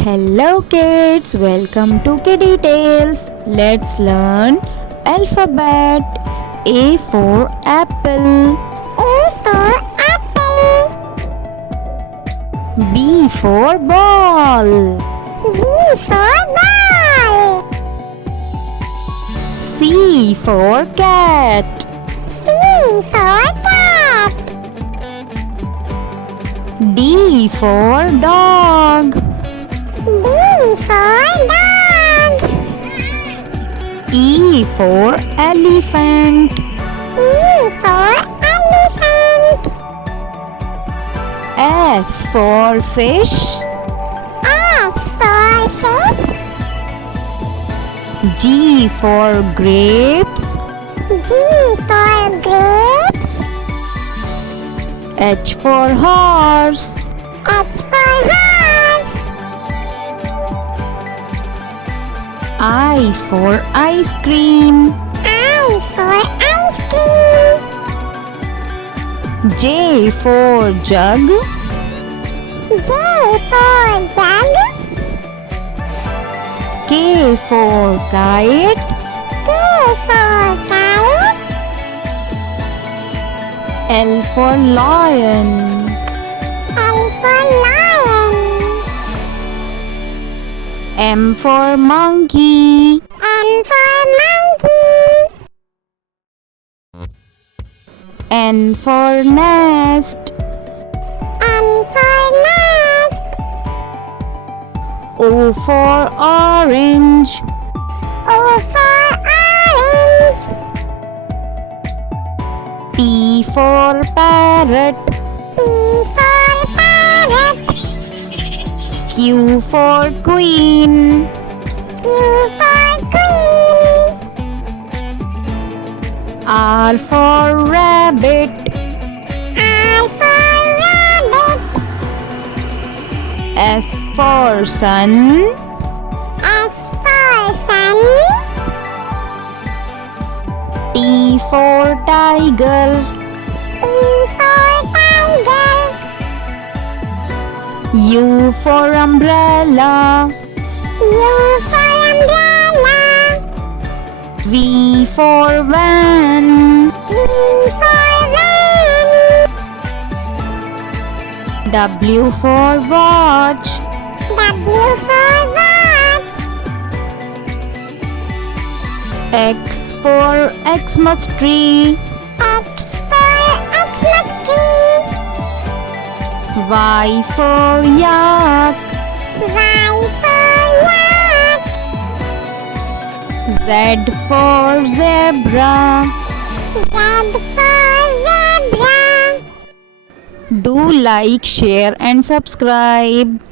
Hello kids, welcome to Kiddie Tales. Let's learn alphabet. A for apple. A for apple. B for ball. B for ball. C for cat. C for cat. D for dog. D for dog. E for elephant. E for elephant. F for fish. F for fish. G for grapes. G for grapes. H for horse. H for horse. I for ice cream. I for ice cream. J for jug. J for jug. K for kite. K for kite. L for lion. L for lion. M for monkey. M for monkey. N for nest. N for nest. O for orange. O for orange. P for parrot. P for parrot. Q for queen. Q for queen. R for rabbit. R for rabbit. S for sun. S for sun. T for tiger. T for tiger. U for umbrella. U for umbrella. V for van. V for van. W for watch. W for watch. X for Xmas tree. X for Xmas tree. Y for yak. Y for yak. Z for zebra. Z for zebra. Do like, share and subscribe.